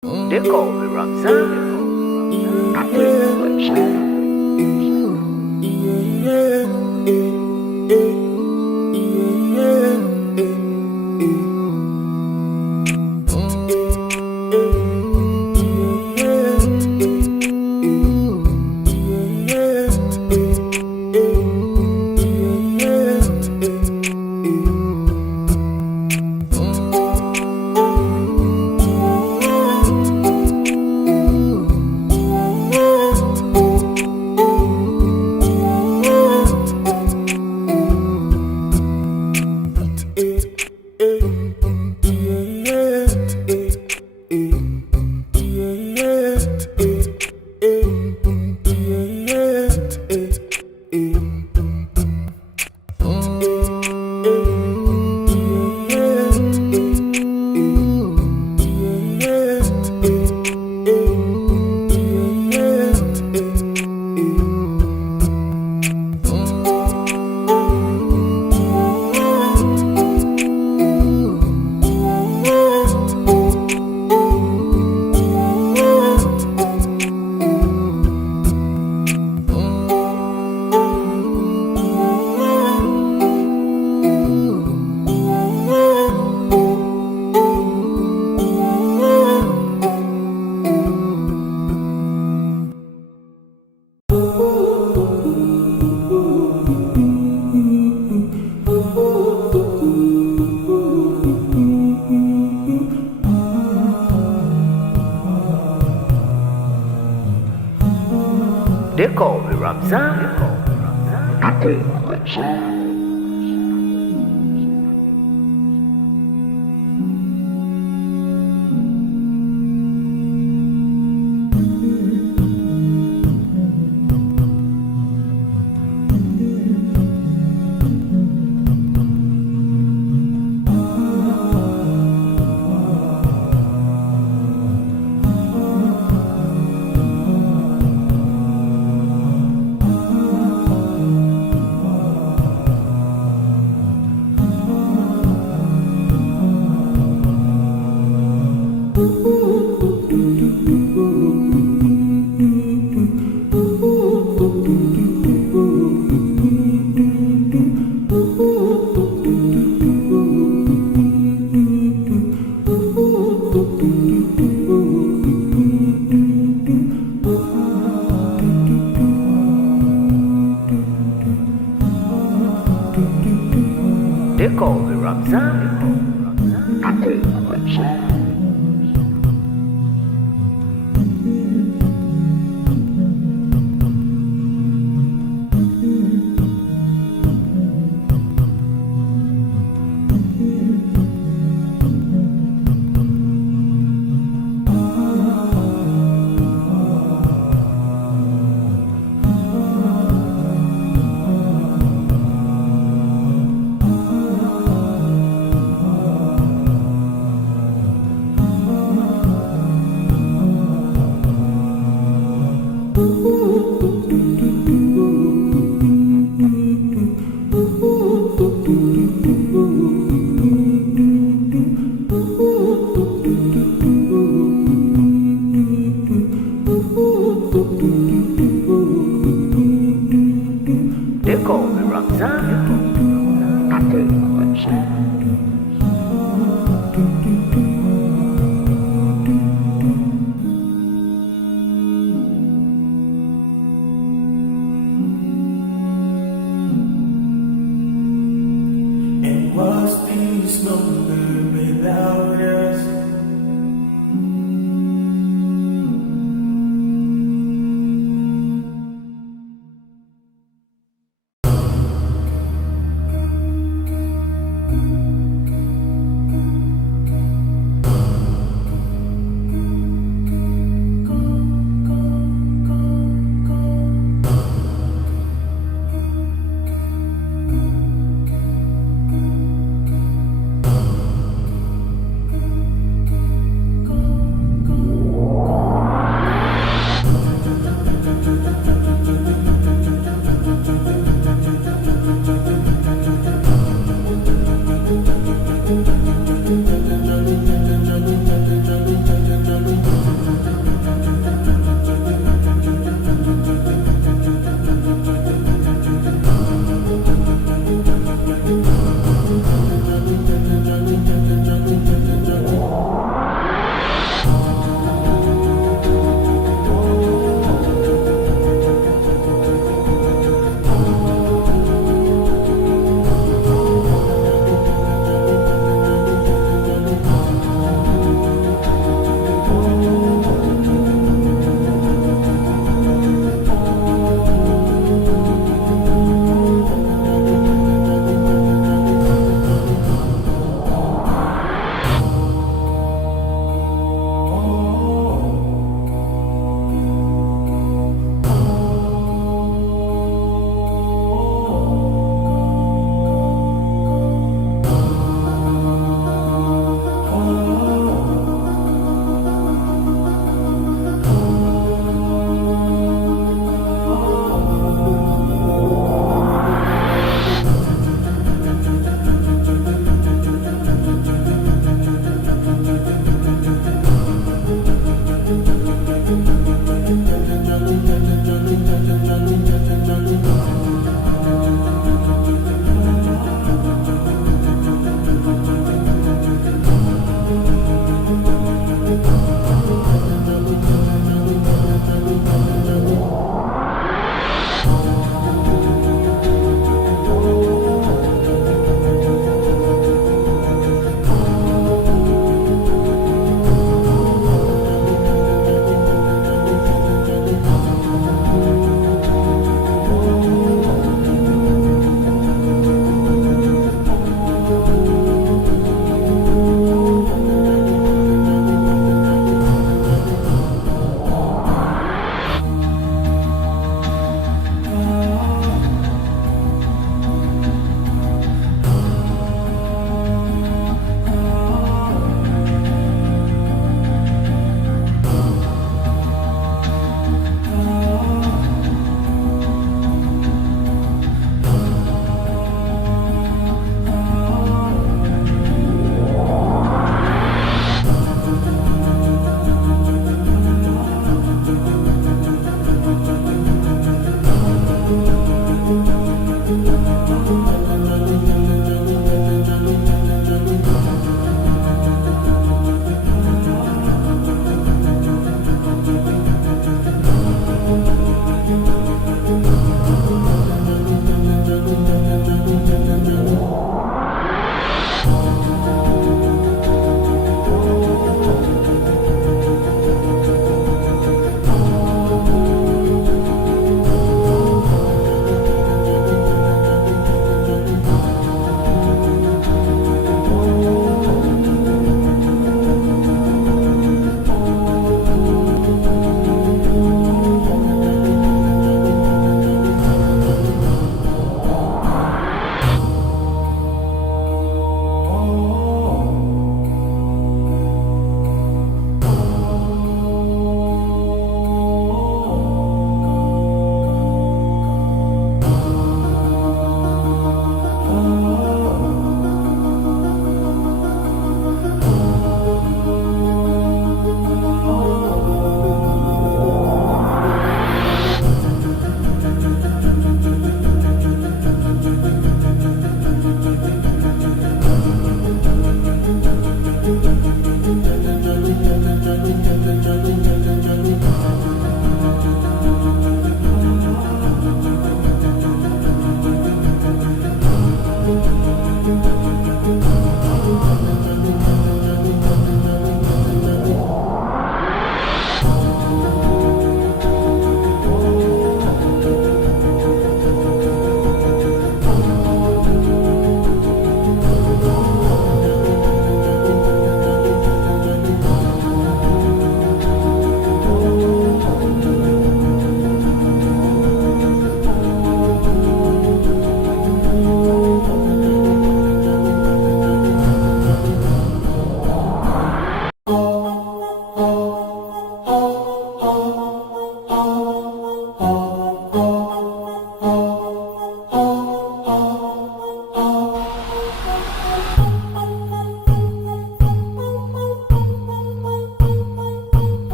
They call me Ramzan. They call me Ramzan.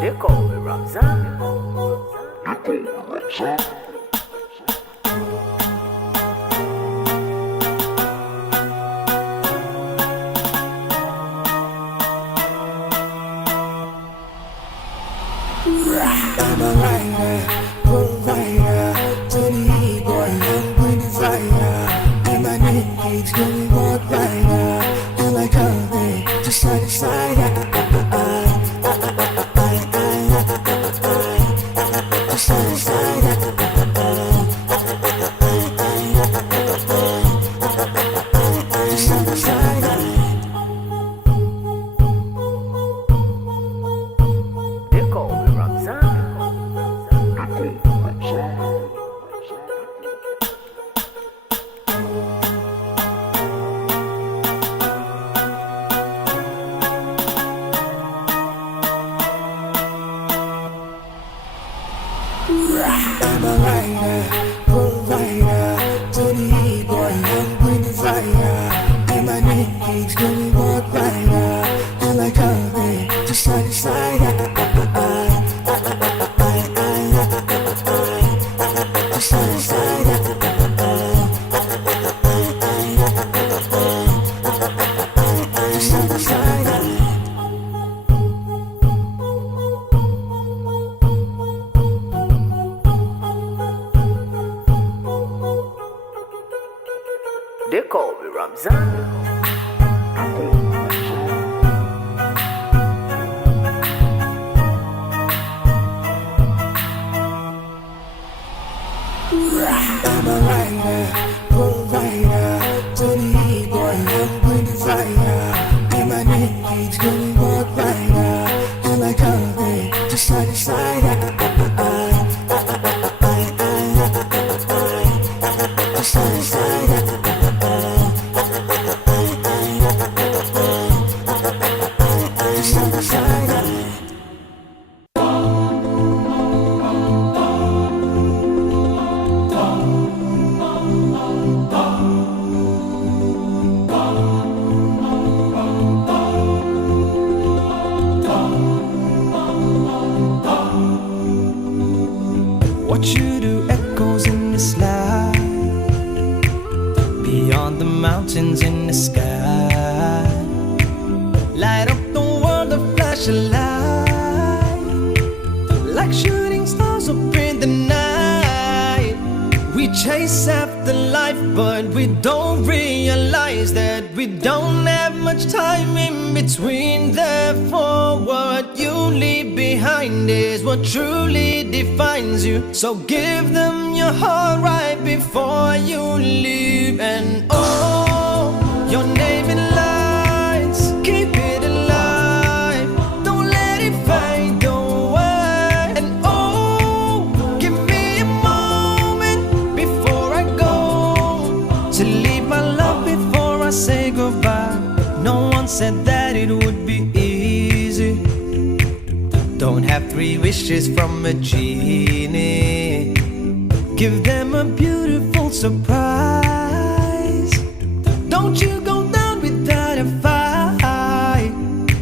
They call me Ramzan. I'm a rider, provider, to the boy, young winning fire. And my name keeps going walk rider, and like a way to side to side. To side to side. To side to side. They call me Ramzan. I'm a rider, provider, to the boy, young winning fire. And my name keeps going walk rider, and like a way to side to side. To side to side. To side to side. They call me Ramzan. I'm a rider, provider, to the boy, young winning fire. And my name keeps going walk rider, and like a way to side to side. To side to side. To side to side. What you do echoes in this light, beyond the mountains in the sky. Light up the world, a flash of light, like shooting stars up in the night. We chase after life, but we don't realize that we don't have much time in between. Therefore, what you leave behind is what truly defines you. So give them your heart right before you leave. And oh, your name in lights, keep it alive, don't let it fade away. And oh, give me a moment before I go, to leave my love before I say goodbye. No one said that it would be easy. Don't have 3 wishes from a genie. Give them a beautiful surprise. Don't you go down without a fight.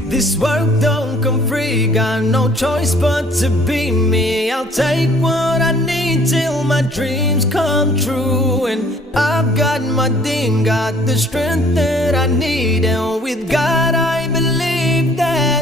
This world don't come free, got no choice but to be me. I'll take what I need till my dreams come true. And I've got my ding, got the strength that I need. And with God I believe that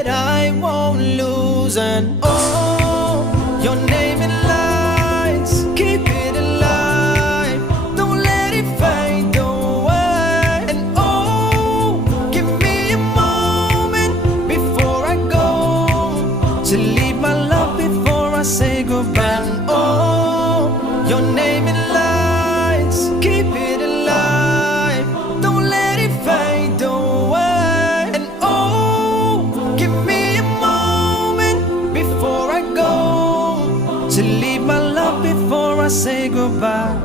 news and oh, your name in lights. Keep it alive, don't let it fade away. And oh, give me a moment before I go to leave my love before I say goodbye. And oh, your name in lights. Keep it alive, don't let it fade away. And oh, give me a moment before I go to leave my love before I say goodbye.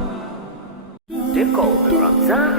They call me Ramzan.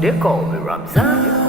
They call me Ramzan.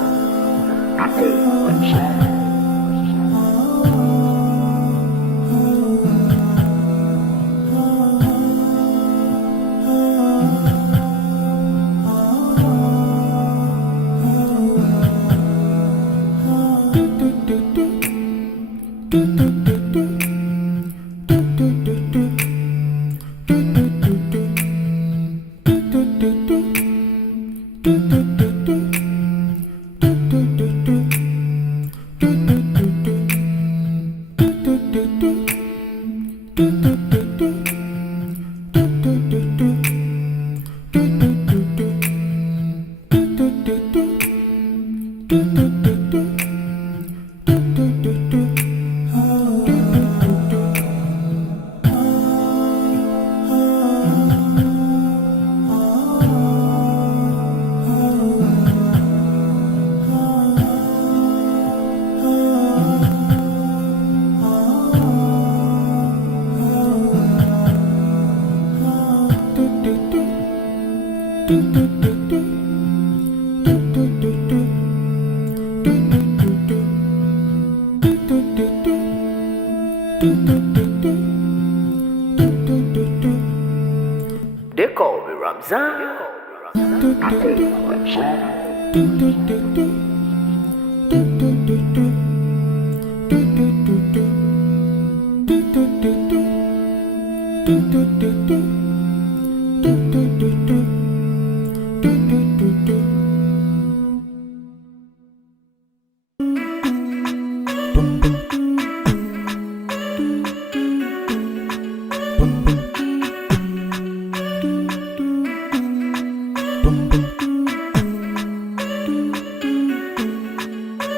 They call me Ramzan.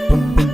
Boom, boom.